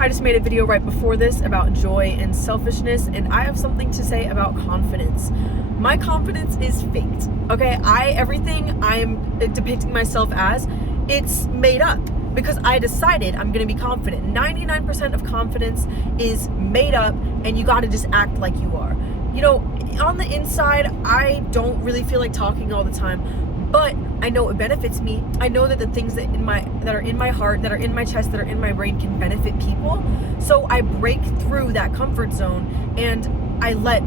I just made a video right before this about joy and selfishness, and I have something to say about confidence. My confidence is faked, okay? Everything I'm depicting myself as, it's made up because I decided I'm gonna be confident. 99% of confidence is made up, and you gotta just act like you are. You know, on the inside, I don't really feel like talking all the time, but I know it benefits me. I know that the things that are in my heart, that are in my chest, that are in my brain can benefit people. So I break through that comfort zone and I let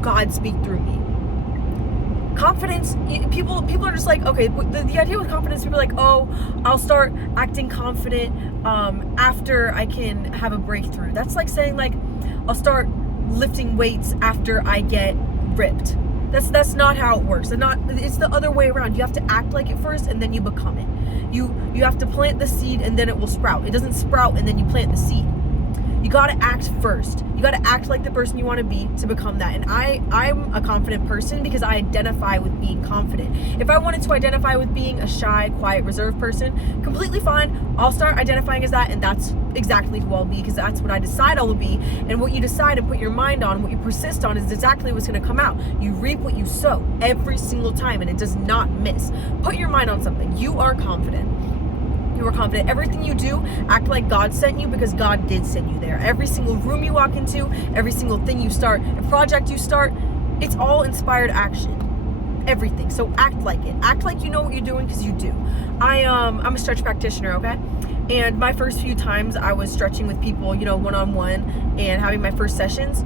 God speak through me. Confidence, people are just like, okay, the idea with confidence, people are like, oh, I'll start acting confident after I can have a breakthrough. That's like saying, like, I'll start lifting weights after I get ripped. That's not how it works. It's the other way around. You have to act like it first and then you become it. You have to plant the seed and then it will sprout. It doesn't sprout and then you plant the seed. You gotta act first. You gotta act like the person you want to be to become that. And I'm a confident person because I identify with being confident. If I wanted to identify with being a shy, quiet, reserved person, completely fine. I'll start identifying as that, and that's exactly who I'll be because that's what I decide I will be. And what you decide and put your mind on, what you persist on, is exactly what's gonna come out. You reap what you sow every single time, and it does not miss. Put your mind on something. You are confident. You are confident. Everything you do, act like God sent you because God did send you there. Every single room you walk into, every single thing you start, a project you start, it's all inspired action. Everything. So act like it. Act like you know what you're doing because you do. I'm a stretch practitioner, okay? And my first few times I was stretching with people, you know, one-on-one and having my first sessions,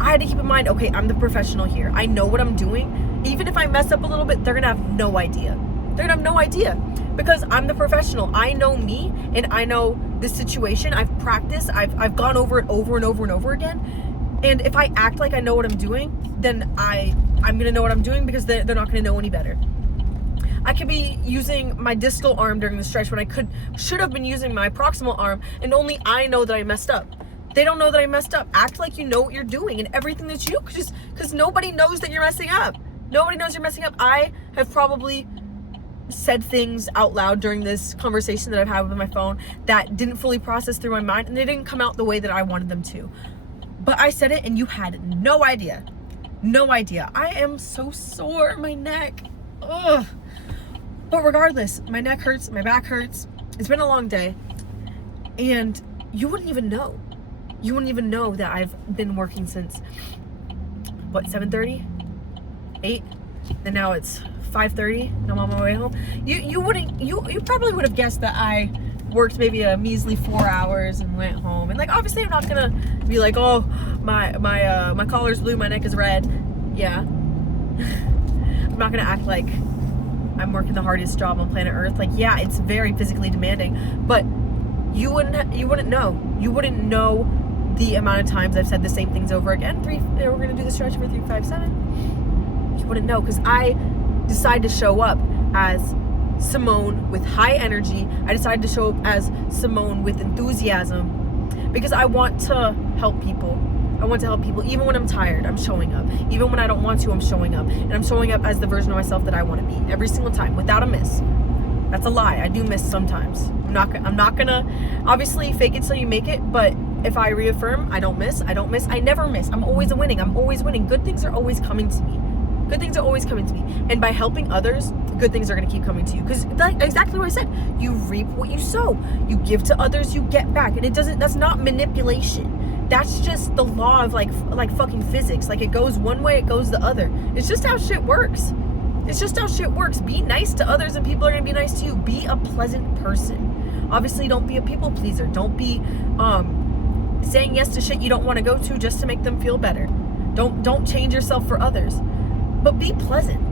I had to keep in mind, okay, I'm the professional here. I know what I'm doing. Even if I mess up a little bit, they're gonna have no idea. They're gonna have no idea because I'm the professional. I know me and I know this situation. I've practiced. I've gone over it over and over and over again. And if I act like I know what I'm doing, then I'm gonna know what I'm doing because they're not gonna know any better. I could be using my distal arm during the stretch when I should have been using my proximal arm, and only I know that I messed up. They don't know that I messed up. Act like you know what you're doing and everything that you do, because nobody knows that you're messing up. Nobody knows you're messing up. I have probably said things out loud during this conversation that I've had with my phone that didn't fully process through my mind, and they didn't come out the way that I wanted them to. But I said it and you had no idea. No idea. I am so sore, my neck. Ugh. But regardless, my neck hurts, my back hurts. It's been a long day. And you wouldn't even know. You wouldn't even know that I've been working since, 7:30? 8? And now it's 5:30 and I'm on my way home. You probably would have guessed that I worked maybe a measly 4 hours and went home. And like, obviously I'm not gonna be like, oh, my collar's blue, my neck is red. Yeah. I'm not gonna act like I'm working the hardest job on planet Earth. Like, yeah, it's very physically demanding, but you wouldn't know. You wouldn't know the amount of times I've said the same things over again. We're gonna do the stretch for 3, 5, 7. You wouldn't know because I decided to show up as Simone with high energy. I decided to show up as Simone with enthusiasm because I want to help people. I want to help people. Even when I'm tired, I'm showing up. Even when I don't want to, I'm showing up. And I'm showing up as the version of myself that I want to be every single time without a miss. That's a lie. I do miss sometimes. I'm not gonna obviously fake it till you make it, but if I reaffirm, I don't miss. I never miss. I'm always winning. Good things are always coming to me. Good things are always coming to me. And by helping others, good things are going to keep coming to you. Because exactly what I said, you reap what you sow. You give to others, you get back. And that's not manipulation. That's just the law of like fucking physics. Like, it goes one way, it goes the other. It's just how shit works. Be nice to others and people are going to be nice to you. Be a pleasant person. Obviously, don't be a people pleaser. Don't be saying yes to shit you don't want to go to just to make them feel better. Don't change yourself for others. But be pleasant.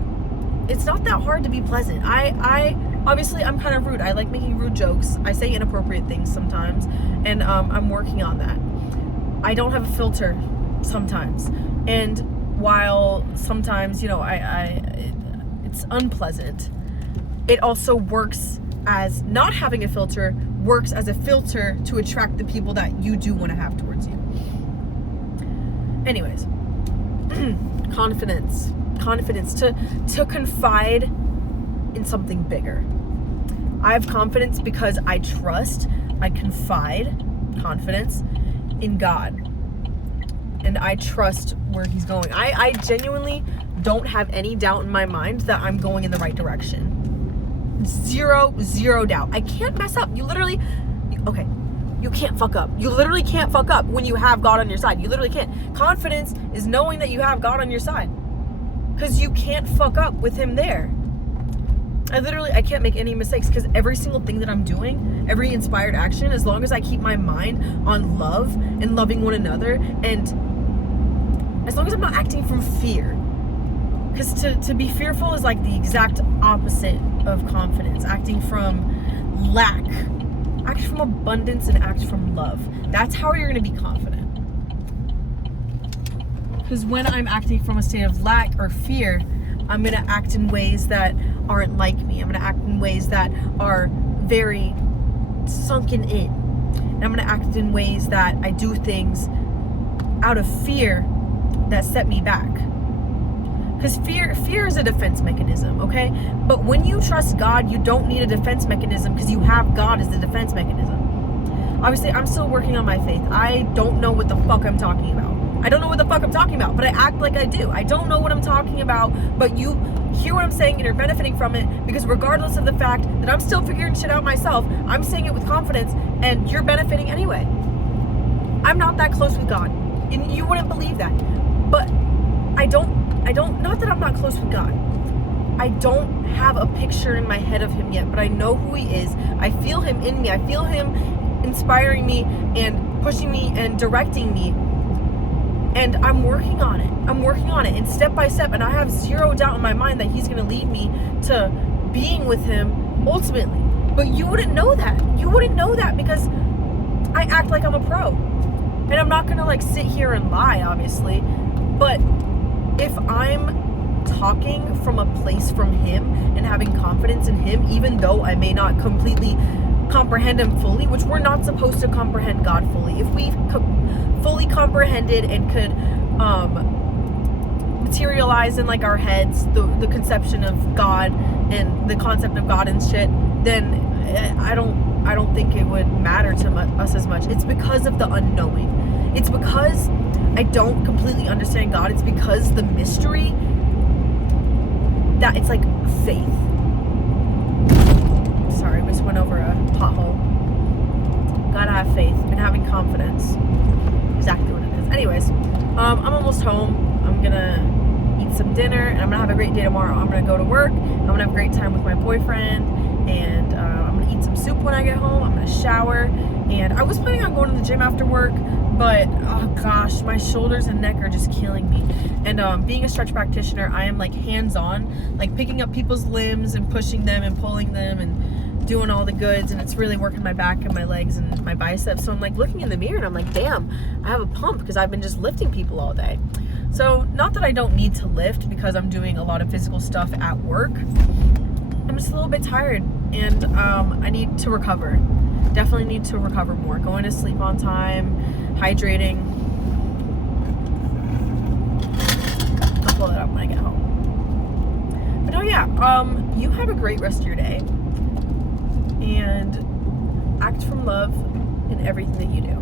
It's not that hard to be pleasant. I obviously I'm kind of rude. I like making rude jokes. I say inappropriate things sometimes, and I'm working on that. I don't have a filter sometimes, and while sometimes, you know, it's unpleasant, it also works as not having a filter works as a filter to attract the people that you do want to have towards you. Anyways, confidence to confide in something bigger. I have confidence because I trust, I confide, confidence in God. And I trust where he's going. I genuinely don't have any doubt in my mind that I'm going in the right direction. Zero doubt. I can't mess up. You can't fuck up. You literally can't fuck up when you have God on your side. You literally can't. Confidence is knowing that you have God on your side. Because you can't fuck up with him there. I can't make any mistakes, because every single thing that I'm doing, every inspired action, as long as I keep my mind on love and loving one another, and as long as I'm not acting from fear. Because to be fearful is like the exact opposite of confidence. Acting from lack. Act from abundance and act from love. That's how you're going to be confident. Because when I'm acting from a state of lack or fear, I'm going to act in ways that aren't like me. I'm going to act in ways that are very sunken in. And I'm going to act in ways that I do things out of fear that set me back. Because fear is a defense mechanism, okay? But when you trust God, you don't need a defense mechanism, because you have God as the defense mechanism. Obviously, I'm still working on my faith. I don't know what the fuck I'm talking about. But I act like I do. I don't know what I'm talking about, but you hear what I'm saying and you're benefiting from it, because regardless of the fact that I'm still figuring shit out myself, I'm saying it with confidence and you're benefiting anyway. I'm not that close with God. And you wouldn't believe that. But I don't, not that I'm not close with God. I don't have a picture in my head of him yet, but I know who he is. I feel him in me. I feel him inspiring me and pushing me and directing me. And I'm working on it. And step by step. And I have zero doubt in my mind that he's going to lead me to being with him ultimately. But you wouldn't know that. Because I act like I'm a pro. And I'm not going to sit here and lie, obviously. But if I'm talking from a place from him and having confidence in him, even though I may not completely comprehend him fully, which we're not supposed to comprehend God fully. If we fully comprehended and could materialize in our heads the conception of God and the concept of God and shit, then I don't think it would matter to us as much. It's because of the unknowing. It's because I don't completely understand God. It's because the mystery, that it's like faith. Sorry, we just went over a pothole. Gotta have faith and having confidence. Exactly what it is. Anyways, I'm almost home. I'm gonna eat some dinner and I'm gonna have a great day tomorrow. I'm gonna go to work. I'm gonna have a great time with my boyfriend, and I'm gonna eat some soup when I get home. I'm gonna shower, and I was planning on going to the gym after work, but oh gosh, my shoulders and neck are just killing me. And being a stretch practitioner, I am hands-on, picking up people's limbs and pushing them and pulling them and doing all the goods, and it's really working my back and my legs and my biceps. So I'm looking in the mirror and I'm like, damn, I have a pump, because I've been just lifting people all day. So not that I don't need to lift, because I'm doing a lot of physical stuff at work. I'm just a little bit tired, and I need to recover. Definitely need to recover more. Going to sleep on time, hydrating. I'll pull that up when I get home. But oh yeah, you have a great rest of your day, and act from love in everything that you do.